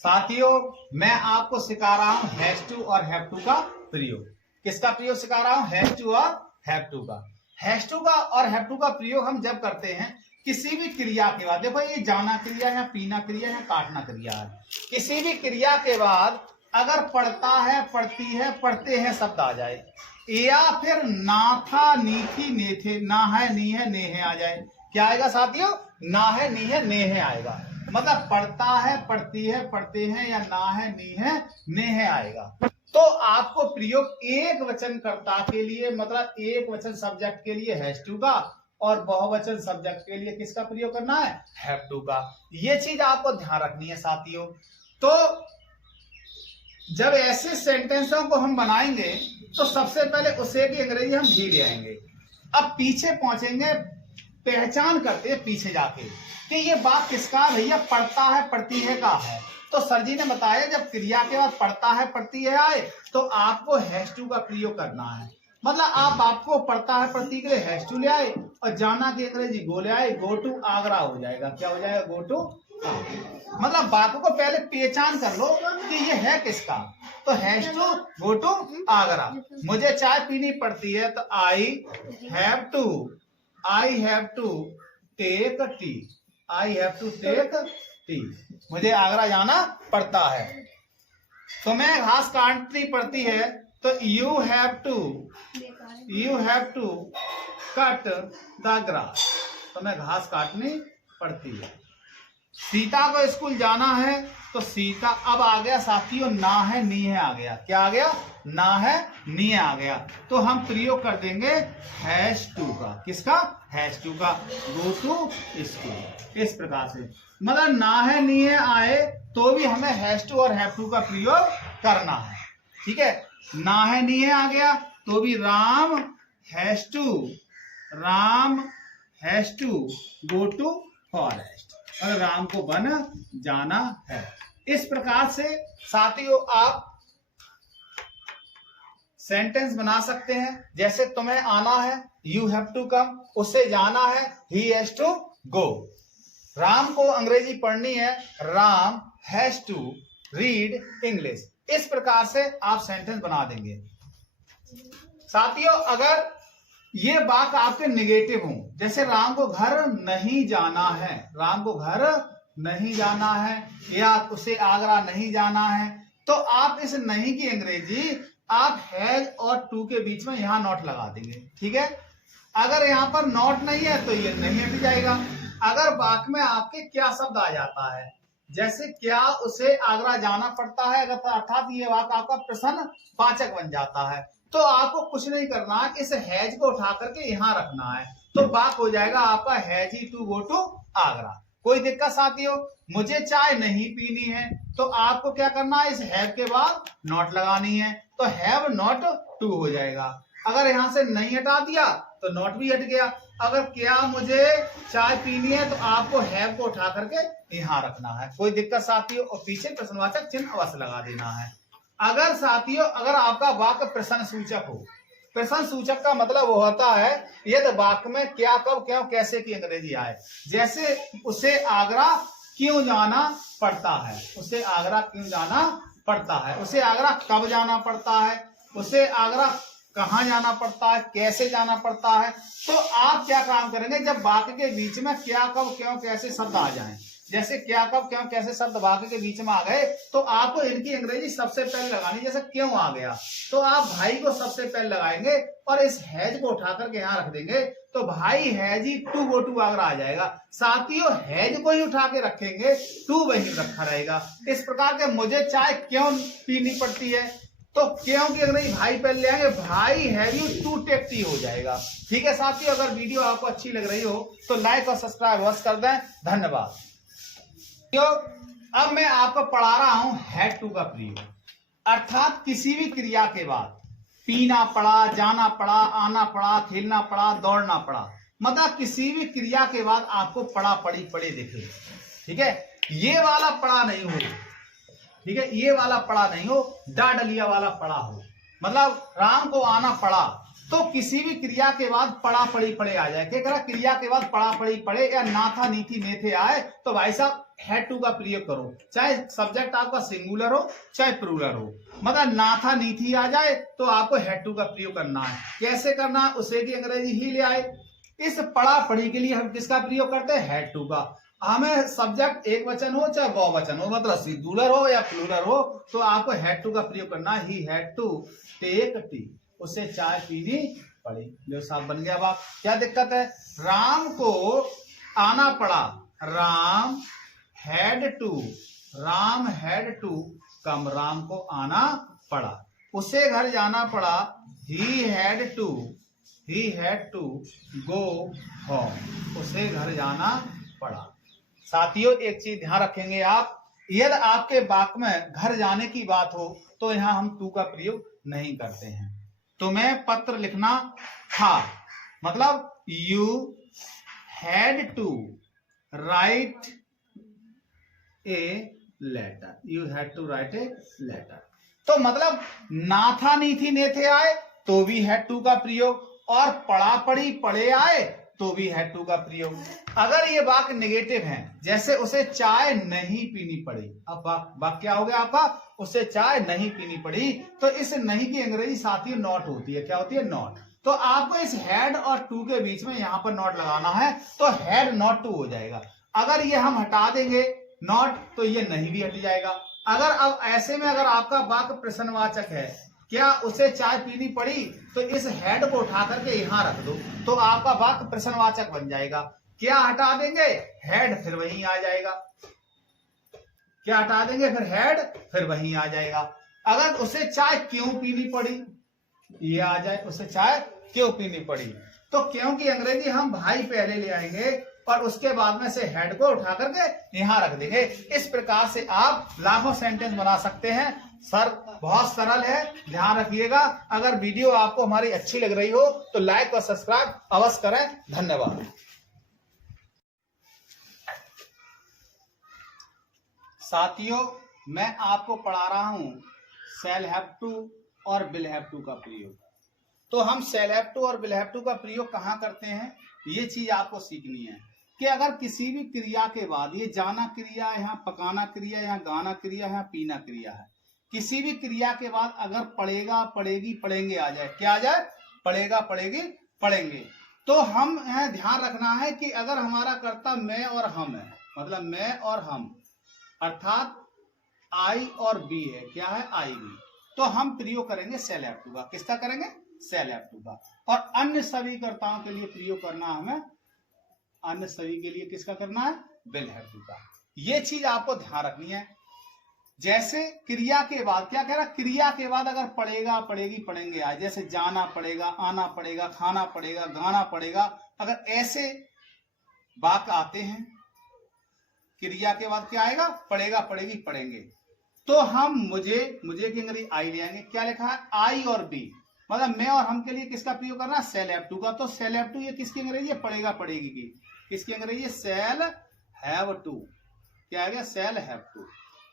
साथियों मैं आपको सिखा रहा हूं हैज टू और हैव टू का प्रयोग। किसका प्रयोग सिखा रहा हूं? हैज टू और हैव टू का। हैज टू का और हैव टू का प्रयोग हम जब करते हैं किसी भी क्रिया के बाद, देखो ये जाना क्रिया है, पीना क्रिया है, काटना क्रिया है, किसी भी क्रिया के बाद अगर पढ़ता है, पढ़ती है, पढ़ते हैं शब्द आ जाए, या फिर ना था, नी थी, ने थे, ना है, नी है, ने है आ जाए, क्या आएगा साथियों? ना है, नी है, ने है आएगा। मतलब पढ़ता है, पढ़ती है, पढ़ते हैं, या ना है, नी है, ने है आएगा। तो आपको प्रयोग एक वचन कर्ता के लिए, मतलब एक वचन सब्जेक्ट के लिए हैज टू का, और बहुवचन सब्जेक्ट के लिए किसका प्रयोग करना है? हैव टू का। ये चीज आपको ध्यान रखनी है साथियों। तो जब ऐसे सेंटेंसों को हम बनाएंगे तो सबसे पहले उसे की अंग्रेजी हम ही ले आएंगे। अब पीछे पहुंचेंगे, पहचान करते हैं पीछे जाके कि ये बात किसका भैया? पढ़ता है, पढ़ती है का है। तो सर जी ने बताया जब क्रिया के बाद पढ़ता है, पढ़ती है आए तो आपको हैज टू का प्रयोग करना है। मतलब आप आपको पढ़ता है, पढ़ती के लिए हैज टू ले आए, और जाना की अंग्रेजी गो ले आए, गो टू आगरा हो जाएगा। क्या हो जाएगा? Go to. मतलब बात को पहले पहचान कर लो कि ये है किसका। तो has to go to Agra. मुझे चाय पीनी पड़ती है तो I have to take tea. I have to take tea. मुझे आगरा जाना पड़ता है। तो मैं घास काटनी पड़ती है तो you have to cut the grass. तो मैं घास काटनी पड़ती है। सीता को स्कूल जाना है तो सीता, अब आ गया साथियों ना है, नी है आ गया। क्या आ गया? ना है, नी आ गया। तो हम प्रयोग कर देंगे हैज टू का। किसका? हैज टू का। Go to school. इस प्रकार से मतलब ना है, नी है आए तो भी हमें हैज टू और हैव टू का प्रयोग करना है। ठीक है, ना है, नी है आ गया तो भी Ram has to go to forest. और राम को वन जाना है। इस प्रकार से साथियों आप सेंटेंस बना सकते हैं। जैसे तुम्हें आना है, यू हैव टू कम, उसे जाना है, he has to go. Ram को अंग्रेजी पढ़नी है, Ram has to read English. इस प्रकार से आप सेंटेंस बना देंगे। साथियों अगर ये बात आपके निगेटिव हो, जैसे राम को घर नहीं जाना है, राम को घर नहीं जाना है, या उसे आगरा नहीं जाना है, तो आप इस नहीं की अंग्रेजी आप हैज और टू के बीच में यहां नॉट लगा देंगे। ठीक है, अगर यहां पर नॉट नहीं है तो ये नहीं हट जाएगा। अगर वाक्य में आपके क्या शब्द आ जाता है, जैसे क्या उसे आगरा जाना पड़ता है, अगर अर्थात ये वाक्य आपका प्रश्नवाचक बन जाता है तो आपको कुछ नहीं करना है, इस हैज को उठा करके यहां रखना है। तो बात हो जाएगा आपका has he to go to Agra. कोई दिक्कत साथियों? मुझे चाय नहीं पीनी है तो आपको क्या करना है? इस हैव के बाद नॉट लगानी है, तो हैव नॉट टू हो जाएगा। अगर यहां से नहीं हटा दिया तो नॉट भी हट गया। अगर क्या मुझे चाय पीनी है तो आपको हैव को उठा करके यहां रखना है। कोई दिक्कत साथियों? और पीछे प्रश्नवाचक चिन्ह अवश्य लगा देना है। अगर साथियों अगर आपका वाक्य प्रश्न सूचक हो, प्रश्न सूचक का मतलब वो होता है यदि वाक्य में क्या, कब, क्यों, कैसे की अंग्रेजी आए। जैसे उसे आगरा क्यों जाना पड़ता है, उसे आगरा क्यों जाना पड़ता है, उसे आगरा कब जाना पड़ता है, उसे आगरा कहाँ जाना पड़ता है, कैसे जाना पड़ता है। तो आप क्या काम करेंगे, जब वाक्य के बीच में क्या, कब, क्यों, कैसे शब्द आ जाएं, जैसे क्या, कब, क्यों, कैसे शब्द वाक्य के बीच में आ गए तो आपको इनकी अंग्रेजी सबसे पहले लगानी। जैसे क्यों आ गया तो आप भाई को सबसे पहले लगाएंगे और इस हैज को उठा करके यहाँ रख देंगे, तो भाई has he to go to Agra आ जाएगा। साथियों हैज को ही उठा के रखेंगे, टू वही रखा रहेगा। इस प्रकार के मुझे चाय क्यों पीनी पड़ती है तो क्यों की अंग्रेजी भाई पहले ले आएंगे, भाई have you to take tea हो जाएगा। ठीक है साथियों, अगर वीडियो आपको अच्छी लग रही हो तो लाइक और सब्सक्राइब अवश्य कर दें। धन्यवाद। अब मैं आपको पढ़ा रहा हूं हैड टू का प्रयोग, अर्थात किसी भी क्रिया के बाद पीना पड़ा, जाना पड़ा, आना पड़ा, खेलना पड़ा, दौड़ना पड़ा, मतलब किसी भी क्रिया के बाद आपको पड़ा, पड़ी, पड़े दिखे। ठीक है, ये वाला पड़ा नहीं हो, ठीक है, ये वाला पड़ा नहीं हो, डाडलिया वाला पड़ा हो। मतलब राम को आना पड़ा तो किसी भी क्रिया के बाद पड़ा, पड़ी, पड़े आ जाए। क्या करा? क्रिया के बाद पड़ा, पड़ी, पड़े, या ना था, नी थी, ने थे आए तो भाई साहब हैड टू का प्रयोग करो, चाहे सब्जेक्ट आपका सिंगुलर हो चाहे प्लूरल हो। मतलब ना था नी थी आ जाए तो आपको हैड टू का प्रयोग करना है। कैसे करना है, उसे की अंग्रेजी ही ले आए। इस पढ़ा पढ़ी के लिए हम किसका प्रयोग करते हैं, हैड टू का। हमें सब्जेक्ट एक वचन हो चाहे बहुवचन हो, मतलब सिंगुलर हो या प्लूरल हो, तो आपको हैड टू का प्रयोग करना है। He had to take tea, उसे चाय पीनी पड़ी। जो साहब बन गया बात, क्या दिक्कत है। राम को आना पड़ा, Ram had to come, Ram को आना पड़ा। उसे घर जाना पड़ा, he had to go home, उसे घर जाना पड़ा। साथियों एक चीज ध्यान रखेंगे आप, यदि आपके वाक्य में घर जाने की बात हो तो यहां हम टू का प्रयोग नहीं करते हैं। तुम्हें पत्र लिखना था, मतलब you had to write a letter, you had to write a letter. तो मतलब ना था नी थी ने थे आए तो भी हैड टू का प्रयोग, और पढ़ा पढ़ी पढ़े आए तो भी हैड टू का प्रयोग। अगर ये वाक्य नेगेटिव है, जैसे उसे चाय नहीं पीनी पड़ी, अब वाक्य क्या हो गया आपका, उसे चाय नहीं पीनी पड़ी, तो इस नहीं की अंग्रेजी साथियों नॉट होती है। क्या होती है, नॉट। तो आपको इस हैड और टू के बीच में यहां पर नॉट लगाना है, तो हैड नॉट टू हो जाएगा। अगर ये हम हटा देंगे नॉट, तो ये नहीं भी हट जाएगा। अगर अब ऐसे में अगर आपका वाक्य प्रश्नवाचक है, क्या उसे चाय पीनी पड़ी, तो इस हेड को उठा करके यहां रख दो, तो आपका वाक्य प्रश्नवाचक बन जाएगा। क्या हटा देंगे, हेड, फिर वहीं आ जाएगा। क्या हटा देंगे, फिर हेड, फिर वहीं आ जाएगा। अगर उसे चाय क्यों पीनी पड़ी, ये आ जाए, उसे चाय क्यों पीनी पड़ी, तो क्यों की अंग्रेजी हम भाई पहले ले आएंगे और उसके बाद में से हेड को उठा करके यहां रख देंगे। इस प्रकार से आप लाखों सेंटेंस बना सकते हैं। सर बहुत सरल है, ध्यान रखिएगा। अगर वीडियो आपको हमारी अच्छी लग रही हो तो लाइक और सब्सक्राइब अवश्य करें। धन्यवाद। साथियों मैं आपको पढ़ा रहा हूं शैल हैव टू और विल हैव टू का प्रयोग। तो हम शैल हैव टू और विल हैव टू का प्रयोग कहां करते हैं, ये चीज आपको सीखनी है कि अगर किसी भी क्रिया के बाद, ये जाना क्रिया, यहाँ पकाना क्रिया, यहाँ गाना क्रिया, यहाँ पीना क्रिया है, किसी भी क्रिया के बाद अगर पढ़ेगा पढ़ेगी पढ़ेंगे आ जाए, क्या आ जाए, पढ़ेगा पढ़ेगी पढ़ेंगे, तो हम यहाँ ध्यान रखना है कि अगर हमारा कर्ता मैं और हम है, मतलब मैं और हम, अर्थात आई और बी है, क्या है, आई बी, तो हम प्रयोग करेंगे शैल हैव टू का। किसका करेंगे, शैल हैव टू का। और अन्य सभी कर्ताओं के लिए प्रयोग करना हमें, अन्य सभी के लिए किसका करना है, विल हैव टू का। ये चीज आपको ध्यान रखनी है। जैसे क्रिया के बाद, क्या कह रहा, क्रिया के बाद अगर पढ़ेगा पढ़ेगी पढ़ेंगे आए, जैसे जाना पड़ेगा, आना पड़ेगा, खाना पड़ेगा, गाना पड़ेगा, अगर ऐसे वाक्य आते हैं, क्रिया के बाद क्या आएगा, पढ़ेगा पढ़ेगी पढ़ेंगे, तो हम मुझे की अंग्रेजी आई ले आएंगे। क्या लिखा है, आई और बी, मतलब मैं और हम के लिए किसका प्रयोग करना है, शैल हैव टू का। तो शैल हैव टू ये किसकी अंग्रेजी है, पढ़ेगा पढ़ेगी की, किसकी अंग्रेजी है, शैल हैव टू। क्या आ गया, शैल हैव टू।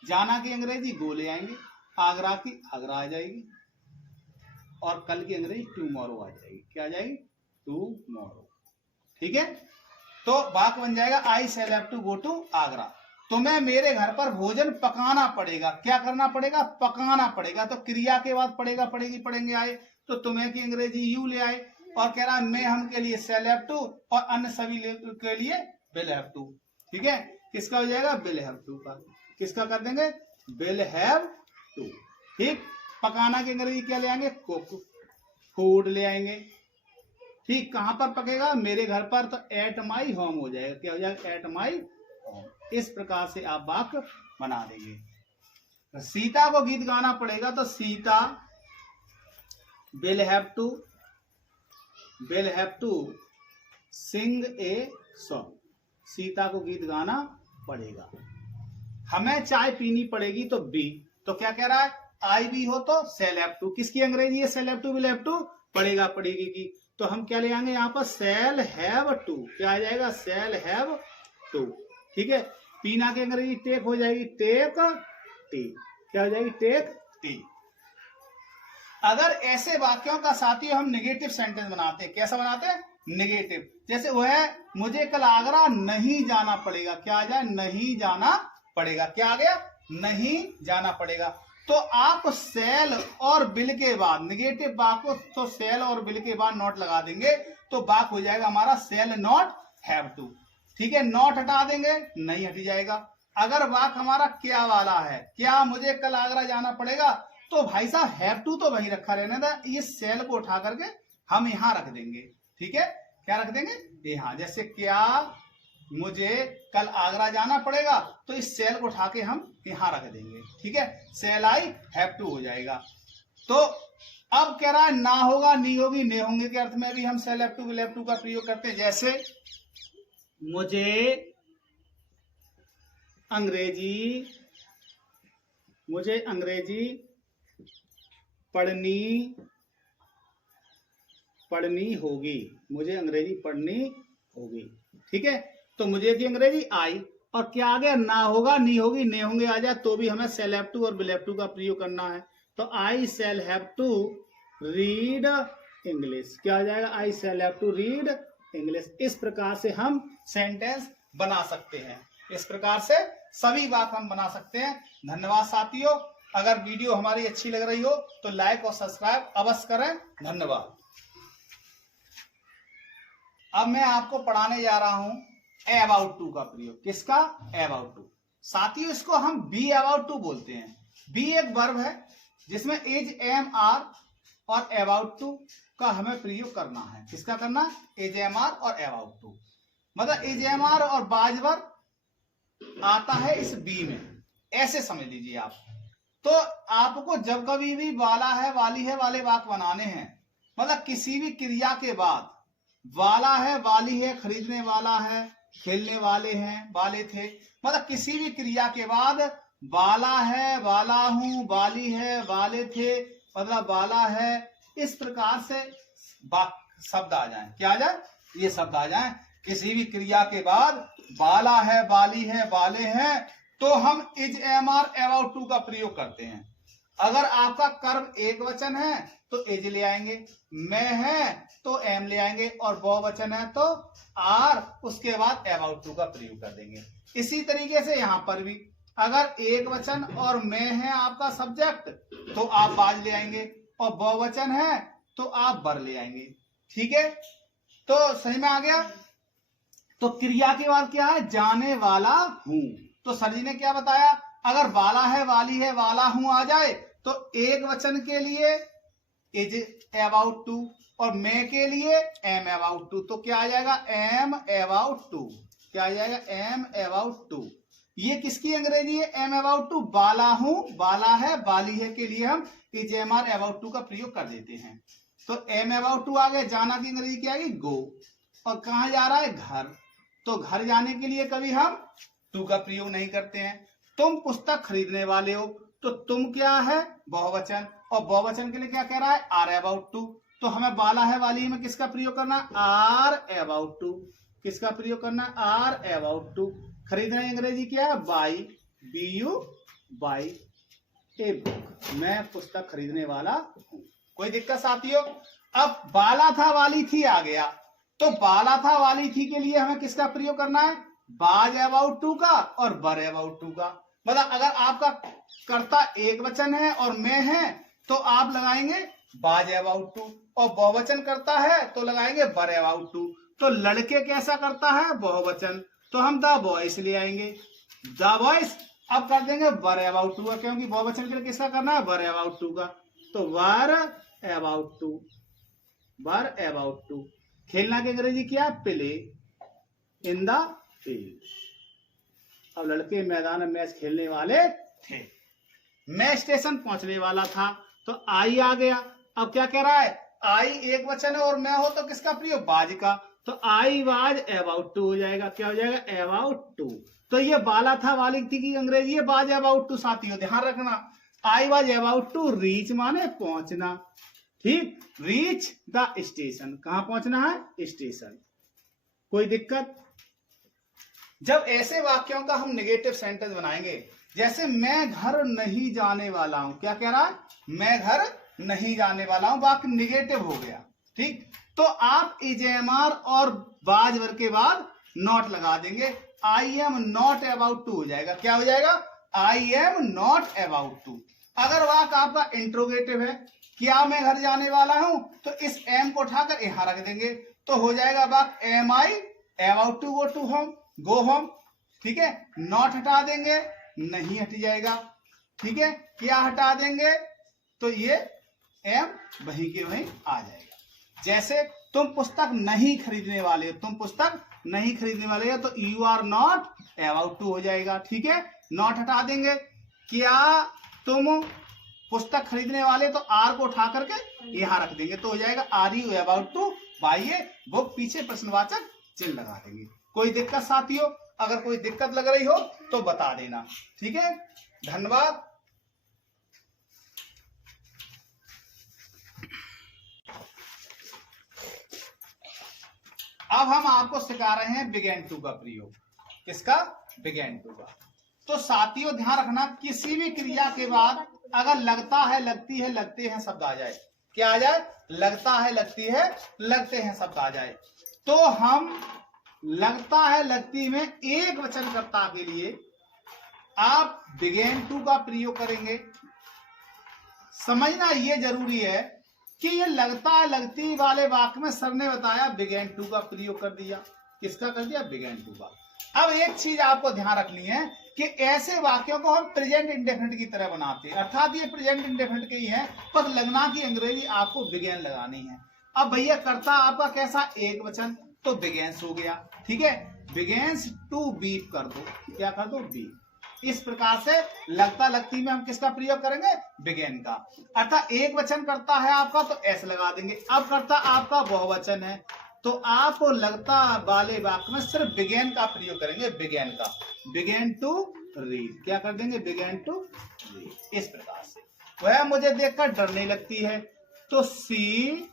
जाना की अंग्रेजी गो ले आएंगे, आगरा की आगरा आ जाएगी, और कल की अंग्रेजी टुमारो आ जाएगी। क्या आ जाएगी, टुमारो। ठीक है, तो वाक्य बन जाएगा I shall have to go to Agra. तुम्हें मेरे घर पर भोजन पकाना पड़ेगा। क्या करना पड़ेगा, पकाना पड़ेगा। तो क्रिया के बाद पढ़ेगा पढ़ेगी पढ़ेंगे आए, तो तुम्हें की अंग्रेजी यू ले आए, और कह रहा है मैं हम के लिए शैल हैव टू और अन्य सभी के लिए विल हैव टू। ठीक है, किसका हो जाएगा, विल हैव टू का। किसका कर देंगे, विल हैव टू। ठीक, पकाना की अंग्रेजी क्या ले आएंगे, कुक, फूड ले आएंगे। ठीक, कहां पर पकेगा, मेरे घर पर, तो एट माई होम हो जाएगा। क्या हो जाएगा, एट माई होम। इस प्रकार से आप वाक्य बना देंगे। सीता को गीत गाना पड़ेगा, तो Sita will have to sing a song. Sita को गीत गाना पड़ेगा। हमें चाय पीनी पड़ेगी, तो बी, तो क्या कह रहा है, आई बी हो तो शैल हैव टू। किसकी अंग्रेजी है, shall have to, will have to, पढ़ेगा पढ़ेगी की। तो हम क्या ले आएंगे यहाँ पर, शैल हैव टू। क्या आ जाएगा, शैल हैव टू। ठीक है, पीना की अंग्रेजी टेक हो जाएगी, टेक टी। क्या हो जाएगी, टेक टी। अगर ऐसे वाक्यों का साथी हम नेगेटिव सेंटेंस बनाते हैं, कैसा बनाते हैं, नेगेटिव। जैसे वह मुझे कल आगरा नहीं जाना पड़ेगा, क्या आ जाए, नहीं जाना पड़ेगा। क्या आ गया, नहीं जाना पड़ेगा। तो आप सेल और बिल के बाद नेगेटिव वाक्य को तो सेल और बिल के बाद नॉट लगा देंगे तो वाक्य हो जाएगा हमारा सेल नॉट हैव टू। ठीक है, नॉट हटा देंगे, नहीं हट जाएगा। अगर वाक्य हमारा क्या वाला है, क्या मुझे कल आगरा जाना पड़ेगा, तो भाई साहब हैव टू तो वही रखा रहने था, ये सेल को उठा करके हम यहां रख देंगे। ठीक है, क्या रख देंगे, यहां। जैसे क्या मुझे कल आगरा जाना पड़ेगा, तो इस सेल को उठा के हम यहां रख देंगे। ठीक है, सेल आई हैव टू हो जाएगा। तो अब कह रहा है ना होगा, नहीं होगी, ने होंगे के अर्थ में भी हम shall have to will have to का प्रयोग करते हैं। जैसे मुझे अंग्रेजी पढ़नी होगी, मुझे अंग्रेजी पढ़नी होगी। ठीक है, तो मुझे की अंग्रेजी आई, और क्या आ गया, ना होगा, नहीं होगी, ने होंगे आ जाए, तो भी हमें सेल हैव टू और विल हैव टू का प्रयोग करना है। तो I shall have to read English, क्या आ जाएगा, I shall have to read English. इस प्रकार से हम सेंटेंस बना सकते हैं, इस प्रकार से सभी वाक्य हम बना सकते हैं। धन्यवाद साथियों, अगर वीडियो हमारी अच्छी लग रही हो तो लाइक और सब्सक्राइब अवश्य करें। धन्यवाद। अब मैं आपको पढ़ाने जा रहा हूं अबाउट टू का प्रयोग। किसका, अबाउट टू। साथियों इसको हम बी अबाउट टू बोलते हैं। बी एक वर्ब है जिसमें इज, एम, आर और अबाउट टू का हमें प्रयोग करना है। किसका करना, इज, एम, आर और अबाउट टू। मतलब इज, एम, आर और बाजवर आता है इस बी में, ऐसे समझ लीजिए आप। तो आपको जब कभी भी वाला है, वाली है वाले वाक्य बनाने हैं, मतलब किसी भी क्रिया के बाद वाला है, वाली है, खरीदने वाला है, खेलने वाले हैं, वाले थे, मतलब किसी भी क्रिया के बाद वाला है, वाला हूं, वाली है, वाले थे, मतलब वाला है, इस प्रकार से शब्द आ जाए। क्या आ जाए, ये शब्द आ जाए। किसी भी क्रिया के बाद वाला है, वाली है, वाले हैं, तो हम is, am, are, about to का प्रयोग करते हैं। अगर आपका कर्म एक वचन है तो इज ले आएंगे, मैं है तो एम ले आएंगे, और बहुवचन है तो आर, उसके बाद अबाउट टू का प्रयोग कर देंगे। इसी तरीके से यहां पर भी अगर एक वचन और मैं है आपका सब्जेक्ट तो आप बाज ले आएंगे, और बहुवचन है तो आप बर ले आएंगे। ठीक है, तो सही में आ गया। तो क्रिया के बाद क्या है, जाने वाला हूं। तो सर जी ने क्या बताया, अगर वाला है, वाली है, वाला हूं आ जाए तो एक वचन के लिए इज अबाउट टू, और मैं के लिए एम अबाउट टू। तो क्या आ जाएगा, एम अबाउट टू। क्या आ जाएगा, एम अबाउट टू। ये किसकी अंग्रेजी है, एम अबाउट टू। वाला हूं, वाला है, वाली है के लिए हम is, am, are, about to का प्रयोग कर देते हैं। तो एम अबाउट टू आ गया। जाना की अंग्रेजी क्या आएगी, गो। और कहां जा रहा है, घर। तो घर जाने के लिए कभी हम टू का प्रयोग नहीं करते हैं। तुम पुस्तक खरीदने वाले हो, तो तुम क्या है, बहुवचन, और बहुवचन के लिए क्या कह रहा है, आर अबाउट टू। तो हमें वाला है, वाली में किसका प्रयोग करना, आर अबाउट टू। किसका प्रयोग करना, आर अबाउट टू। खरीदने अंग्रेजी क्या है, buy, B U buy a book. मैं पुस्तक खरीदने वाला हूं। कोई दिक्कत साथियों। अब वाला था, वाली थी आ गया, तो वाला था, वाली थी के लिए हमें किसका प्रयोग करना है, बाज अबाउट टू का और बर अबाउट टू का। मतलब अगर आपका कर्ता एक वचन है और मैं है तो आप लगाएंगे बाज अबाउट टू, और बहुवचन करता है तो लगाएंगे बर अबाउट टू। तो लड़के कैसा करता है, बहुवचन, तो हम द बॉयज ले आएंगे, द बॉयज। अब कर देंगे बर अबाउट टू का, क्योंकि बहुवचन के लिए किसका करना है, बर अबाउट टू का। तो बर अबाउट टू, बर अबाउट टू। खेलना की अंग्रेजी क्या, प्ले इन द फील्ड। अब लड़के मैदान में मैच खेलने वाले थे। मैं स्टेशन पहुंचने वाला था, तो आई आ गया। अब क्या कह रहा है, आई एक वचन है और मैं हो तो किसका प्रयोग, बाज का। तो आई वाज अबाउट टू हो जाएगा। क्या हो जाएगा, अबाउट टू। तो ये बाला था, वाली थी की अंग्रेजी है बाज अबाउट टू। साथियों ध्यान रखना, I was about to reach माने पहुंचना। ठीक, रीच द स्टेशन, कहां पहुंचना है, स्टेशन। कोई दिक्कत। जब ऐसे वाक्यों का हम नेगेटिव सेंटेंस बनाएंगे, जैसे मैं घर नहीं जाने वाला हूं, क्या कह रहा है, मैं घर नहीं जाने वाला हूं, वाक्य नेगेटिव हो गया। ठीक, तो आप इजेमआर और बाजवर के बाद नॉट लगा देंगे। I am not about to हो जाएगा। क्या हो जाएगा? I am not about to. अगर वाक्य आपका इंट्रोगेटिव है, क्या मैं घर जाने वाला हूं, तो इस एम को उठाकर यहां रख देंगे तो हो जाएगा वाक्य am I about to go to home, go home. ठीक है, नॉट हटा देंगे, नहीं हट जाएगा। ठीक है, क्या हटा देंगे, तो ये एम वहीं के वहीं आ जाएगा। जैसे तुम पुस्तक नहीं खरीदने वाले हो, तुम पुस्तक नहीं खरीदने वाले हो, तो you are not about to हो जाएगा। ठीक है, नॉट हटा देंगे। क्या तुम पुस्तक खरीदने वाले, तो आर को उठा करके यहां रख देंगे तो हो जाएगा are you about to buy a book, पीछे प्रश्नवाचक चिन्ह लगा देंगे। कोई दिक्कत साथियों? अगर कोई दिक्कत लग रही हो तो बता देना। ठीक है, धन्यवाद। अब हम आपको सिखा रहे हैं बिगेन टू का प्रयोग। किसका? बिगेन टू का। तो साथियों ध्यान रखना, किसी भी क्रिया के बाद अगर लगता है, लगती है, लगते हैं शब्द आ जाए, क्या आ जाए? लगता है, लगती है, लगते हैं शब्द आ जाए, तो हम लगता है, लगती में एक वचनकर्ता के लिए आप बिगेन टू का प्रयोग करेंगे। समझना ये जरूरी है कि ये लगता है, लगती वाले वाक्य में सर ने बताया बिगेन टू का प्रयोग कर दिया। किसका कर दिया? बिगेन टू का। अब एक चीज आपको ध्यान रखनी है कि ऐसे वाक्यों को हम प्रेजेंट इंडेफिनिट की तरह बनाते हैं, अर्थात ये प्रेजेंट इंडेफिनिट के ही है, पर लगना की अंग्रेजी आपको बिगेन लगानी है। अब भैया करता आपका कैसा? एक वचन, तो बिगेन्स हो गया। ठीक है, बिगेन्स टू बीप कर दो। क्या कर दो? बीप। इस प्रकार से लगता लगती में हम किसका प्रयोग करेंगे? बिगेन का। अर्थात एक वचन करता है आपका तो एस लगा देंगे। अब करता आपका बहुवचन है तो आप लगता वाले वाक्य में सिर्फ बिगेन का प्रयोग करेंगे, बिगेन का। बिगेन टू रीड, क्या कर देंगे? Begin to read. इस प्रकार से वह मुझे देखकर डरने लगती है, तो सी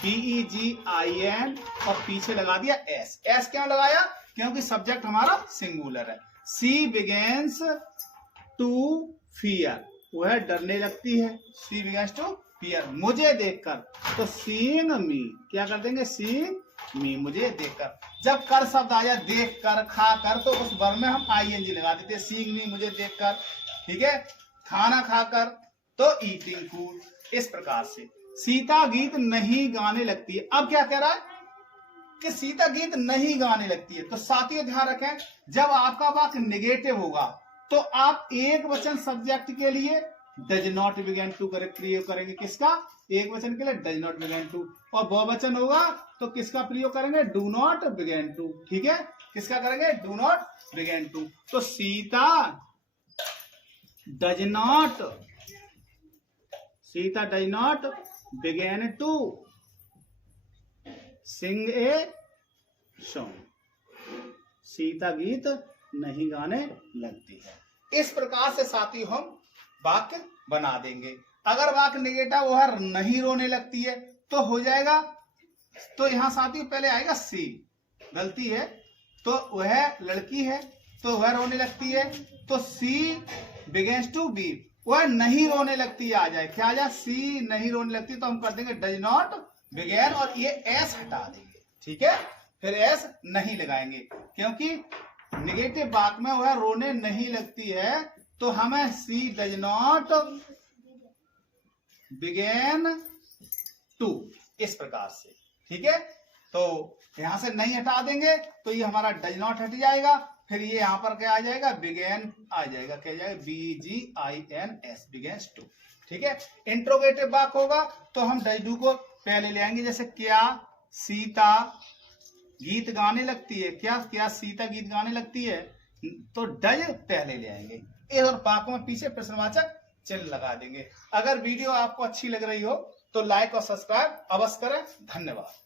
BEGIN और पीछे लगा दिया एस। एस क्यों लगाया? क्योंकि सब्जेक्ट हमारा सिंगुलर है। सी बिगेन्स टू फियर, वह डरने लगती है। सी बिगेन्स टू फियर, मुझे देखकर, तो सीइंग मी, क्या कर देंगे? सीइंग मी, मुझे देखकर। जब कर शब्द आ जाए, देख कर, खा कर, तो उस वर्ब में हम ING लगा देते हैं। सीइंग मी, मुझे देखकर। ठीक है, खाना खाकर, तो ईटिंग फूड। इस प्रकार से सीता गीत नहीं गाने लगती है। अब क्या कह रहा है कि सीता गीत नहीं गाने लगती है। तो साथियों ध्यान रखें, जब आपका वाक्य नेगेटिव होगा तो आप एक वचन सब्जेक्ट के लिए डज नॉट बिगेन टू प्रयोग करेंगे। किसका? एक वचन के लिए डज नॉट बिगेन टू। और बहुवचन होगा तो किसका प्रयोग करेंगे? Do not begin to. ठीक है, किसका करेंगे? Do not begin to. तो Sita does not, Sita does not begin to sing a song, Sita गीत नहीं गाने लगती है। इस प्रकार से साथी हम वाक्य बना देंगे। अगर वाक्य नेगेटिव वो है नहीं रोने लगती है तो हो जाएगा, तो यहां साथी पहले आएगा सी, गलती है, तो वह लड़की है तो वह रोने लगती है, तो सी बिगेन्स टू बी, वह नहीं रोने लगती है आ जाए। क्या आ जाए? सी नहीं रोने लगती, तो हम कर देंगे डज नॉट बिगेन और ये एस हटा देंगे। ठीक है, फिर एस नहीं लगाएंगे क्योंकि नेगेटिव वाक्य में वह रोने नहीं लगती है, तो हमें सी डज नॉट बिगेन टू, इस प्रकार से। ठीक है, तो यहां से नहीं हटा देंगे तो ये हमारा डज नॉट हट जाएगा। फिर ये यहां पर क्या आ जाएगा? बिगेन आ जाएगा। क्या जाएगा? BGINS, begins to. ठीक है, इंट्रोगेटिव वाक्य होगा तो हम डज डू को पहले ले आएंगे। जैसे क्या सीता गीत गाने लगती है, क्या सीता गीत गाने लगती है, तो डज पहले ले आएंगे। इस और वाक्यों में पीछे प्रश्नवाचक चिन्ह लगा देंगे। अगर वीडियो आपको अच्छी लग रही हो तो लाइक और सब्सक्राइब अवश्य करें। धन्यवाद।